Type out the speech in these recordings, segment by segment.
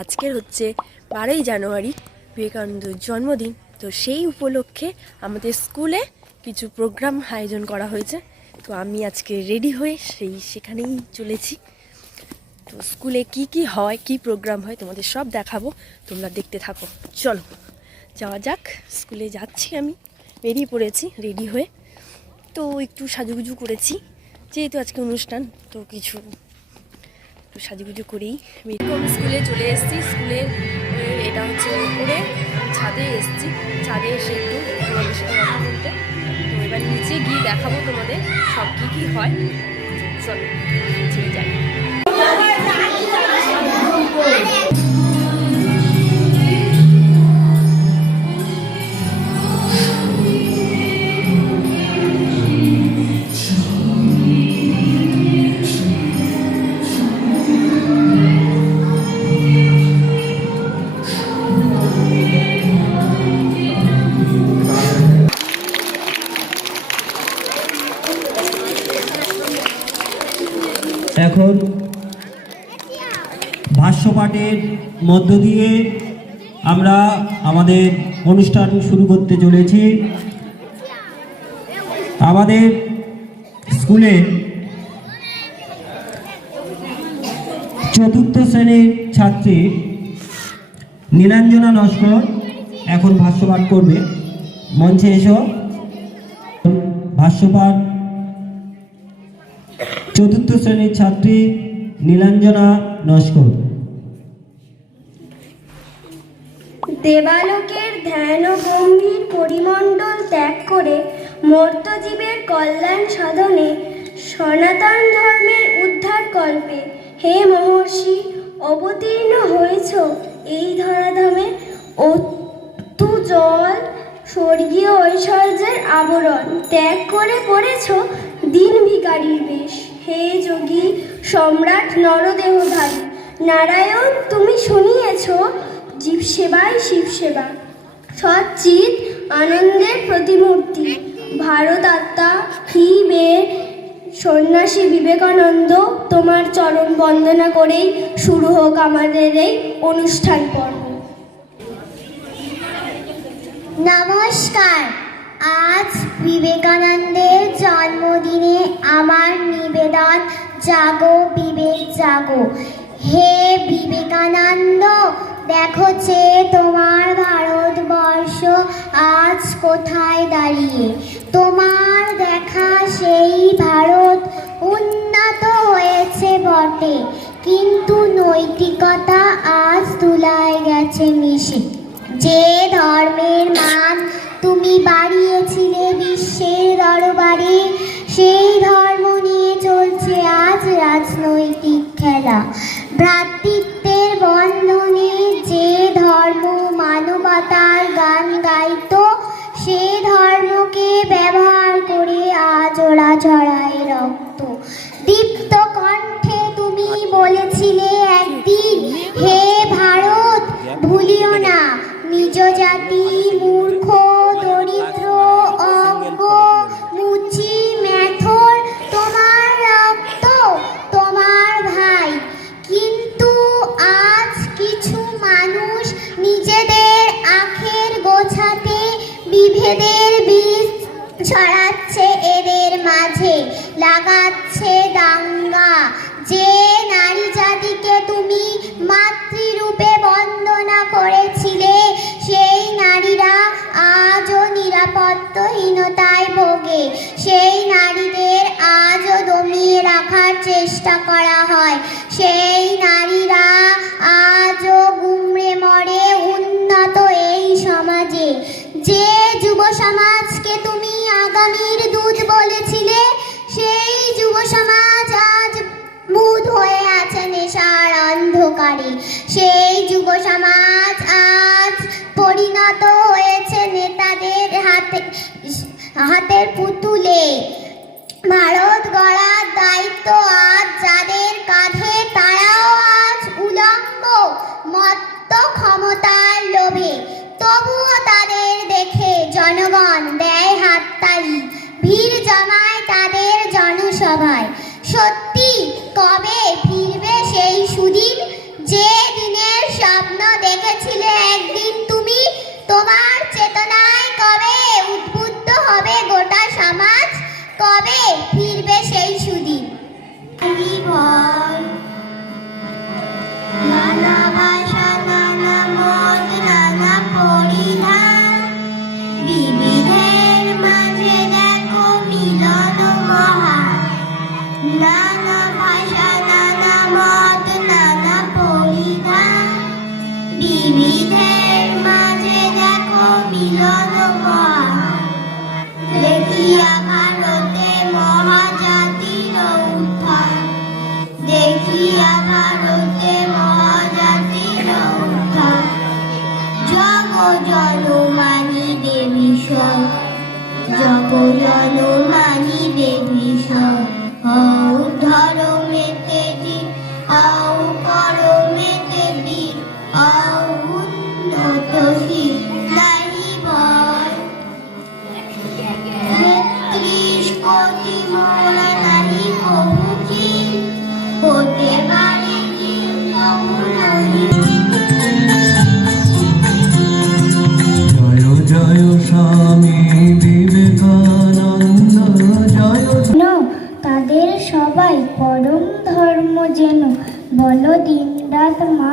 আজকের হচ্ছে 12ই জানুয়ারি, বিবেকানন্দর জন্মদিন। তো সেই উপলক্ষে আমাদের স্কুলে কিছু প্রোগ্রাম আয়োজন করা হয়েছে। তো আমি আজকে রেডি হয়ে সেখানেই চলেছি। তো স্কুলে কি কি হয়, কি প্রোগ্রাম হয় তোমাদের সব দেখাবো, তোমরা দেখতে থাকো। চলো যাওয়া যাক। স্কুলে যাচ্ছি, আমি বেরিয়ে পড়েছি রেডি হয়ে। তো একটু সাজুগুজু করেছি, যেহেতু আজকে অনুষ্ঠান, তো একটু সাজুগুজু করেই স্কুলে চলে এসেছি। স্কুলের এটা হচ্ছে উপরে ছাদে এসেছি, ছাদে এসে একটু তোমাদের সাথে কথা বলতে। তো এবার নিচে গিয়ে দেখাবো তোমাদের সব কী কী হয়। চলো নিচে যাই। এখন ভাষ্যপাঠের মধ্য দিয়ে আমরা আমাদের অনুষ্ঠান শুরু করতে চলেছি। আমাদের স্কুলে চতুর্থ শ্রেণীর ছাত্রী নীলাঞ্জনা নস্কর এখন ভাষ্যপাঠ করবে। মঞ্চে এসো। ভাষ্যপাঠ চতুর্থ শ্রেণীর ছাত্রী নীলাঞ্জনা নস্কর। দেবালোকের ধ্যান ও গম্ভীর পরিমণ্ডল ত্যাগ করে মর্ত্যজীবের কল্যাণ সাধনে সনাতন ধর্মের উদ্ধার কল্পে হে মহর্ষি অবতীর্ণ হয়েছ এই ধরাধামে। অতু জল স্বর্গীয় ঐশ্বর্যের আবরণ ত্যাগ করে পড়েছ দিন ভিখারির বেশ। হে যোগী সম্রাট নরদেহধারী নারায়ণ, তুমি শুনিয়েছ জীব সেবায় শিব সেবা। সচ্চিৎ আনন্দের প্রতিমূর্তি ভারত আত্মা হি বের সন্ন্যাসী বিবেকানন্দ, তোমার চরণ বন্দনা করেই শুরু হোক আমাদের এই অনুষ্ঠান পর্ব। নমস্কার। আজ বিবেকানন্দের জন্মদিনে আমার নিবেদন জাগো বিবেক জাগো। হে বিবেকানন্দ, দেখো যে তোমার ভারতবর্ষ আজ কোথায় দাঁড়িয়ে। তোমার দেখা সেই ভারত উন্নত হয়েছে বটে, কিন্তু নৈতিকতা আজ ধুলায় গেছে মিশে। যে ধর্মের মান তুমি বাড়িয়েছিলে বিশ্বের দরবারে, সেই ধর্ম নিয়ে চলছে আজ রাজনৈতিক খেলা। ভ্রাতৃত্বের বন্ধনে যে ধর্ম মানবতার গান গাইত, সে ধর্মকে ব্যবহার করে আজ ওরা ঝরায় রক্ত। দীপ্ত কণ্ঠে তুমি বলেছিলে একদিন, হে ভারত ভুলিও না নিজ জাতি মূর্খ দরিদ্র অজ্ঞ মুচি মেথর তোমার রক্ত তোমার ভাই। কিন্তু আজ কিছু মানুষ নিজেদের আখের গোছাতে বিভেদের বীজ ছড়াচ্ছে এদের মাঝে, লাগাচ্ছে দাঙ্গা। যে নারী জাতিকে তুমি মাতৃরূপে বন্দনা করেছিলে, সেই নারীরা আজও নিরাপত্তাহীনতায় ভোগে। সেই নারীদের আজও দমিয়ে রাখার চেষ্টা করা হয়। সেই নারীরা আজও গুমড়ে মরে উন্নত এই সমাজে। যে যুব সমাজকে তুমি আগামীর দূত বলেছিলে, সেই যুব সমাজ আজ মুদ হয়ে আছে নেশার অন্ধকারে। সেই যুব সমাজ আজ পরিণত হয়েছে নেতাদের হাতের পুতুলে। ভারত গড়ার দায়িত্ব আজ যাদের কাঁধে, তারাও আজ উলঙ্গ মত্ত ক্ষমতার লোভে। তবুও তাদের দেখে জনগণ দেয় হাততালি, ভিড় জমায় তাদের জনসভায়। সত্যি কবে ফিরবে সেই সুদিন, যে দিনের স্বপ্ন দেখেছিলে একদিন তুমি, তোমার চেতনায় কবে উদ্বুদ্ধ হবে গোটা সমাজ, কবে ফিরবে সেই সুদিন? নানা ভাষা, নানা মত, নানা পরিধান, বিবিধের মাঝে দেখো মিলন মহান। নানা ভাষা, নানা মত, নানা পরিধান, বিবিধের মাঝে দেখো মিলন মহান। দেখিয়া ভারতে মহাজাতির উত্থান, দেখিয়া ভারতে মহাজাতির উত্থান। জগ জনমানি দেবী সব, জগ জনমানি দেবী সব। হও ধর্মেতে জিত, হও করমেতে বীর, হও উন্নতশীল নাহি ভয়। ৩৩ কোটি মোরা নাহি কবু কি, হতে পারে কি কবু নাহি। জয় জয় স্বামী বিবেকানন্দ জয়। তাদের সবাই পরম ধর্ম যেন, বলো দিনরাত মা।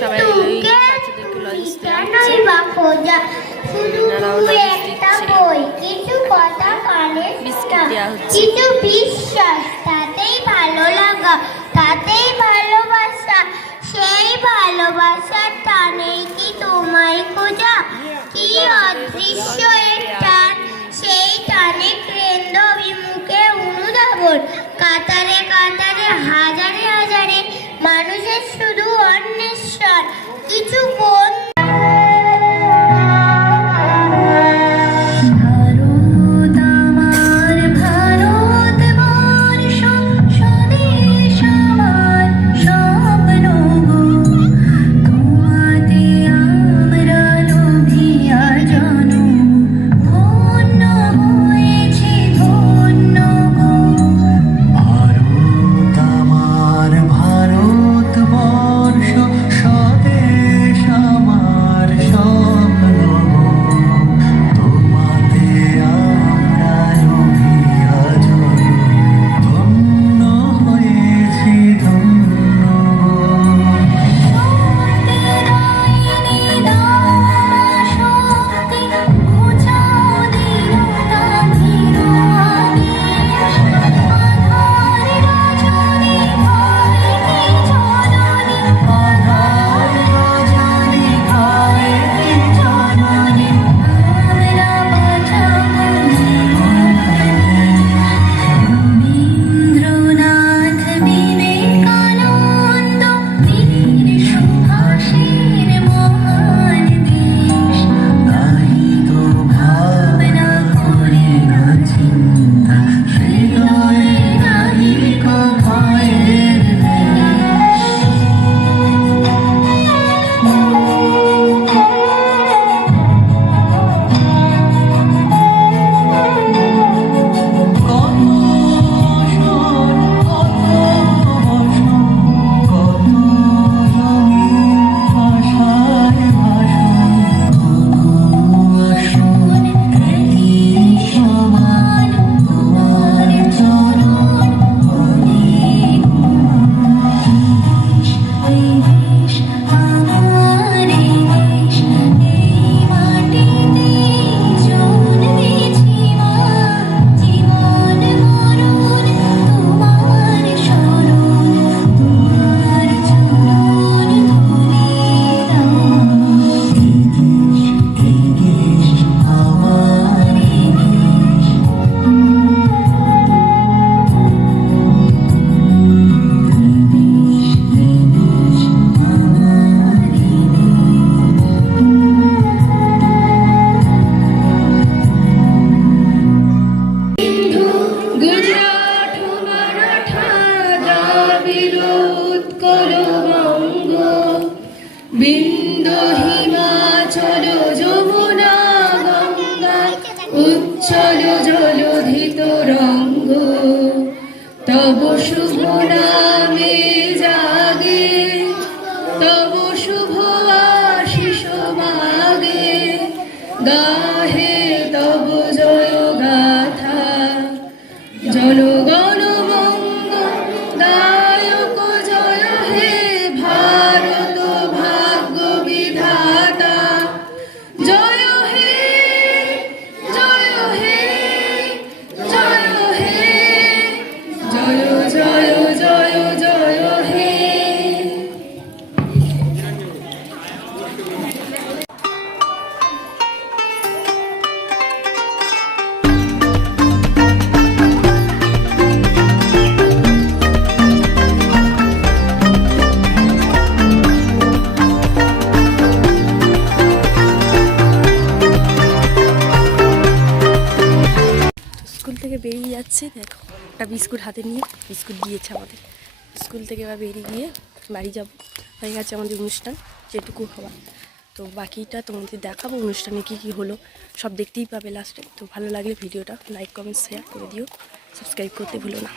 সবাই ওই বাচ্চাদেরকে লজেন্স দেওয়া হচ্ছে। বা খোঁজা শুধু এনারাও দু লজেন্স একটা দিচ্ছে। বই, কিছু কথা কানে বিস্কিট দেওয়া হচ্ছে। কিছু বিশ্বাস, তাতেই ভালো লাগা, তাতেই ভালোবাসা। সেই ভালোবাসার টানেই কি তোমায় খোঁজা? কি অদৃশ্য এক টান, সেই টানে কেন্দ্র বিমুখে অনুধাবন। কাতারে কাতারে হাজারে হাজারে মানুষের শুধু অন্বেষণ, কিছু কোন ভারত আমার ভারতবর্ষ স্বদেশ আমার। বিস্কুট হাতে নিয়ে বিস্কুট দিয়েছে আমাদের। স্কুল থেকে এবার বেরিয়ে গিয়ে বাড়ি যাব। হয়ে গেছে আমাদের অনুষ্ঠান যেটুকু হওয়ার। তো বাকিটা তোমাদের দেখাবো অনুষ্ঠানে কী কী হলো, সব দেখতেই পাবে লাস্টে। তো ভালো লাগলে ভিডিওটা লাইক কমেন্ট শেয়ার করে দিও, সাবস্ক্রাইব করতে ভুলো না।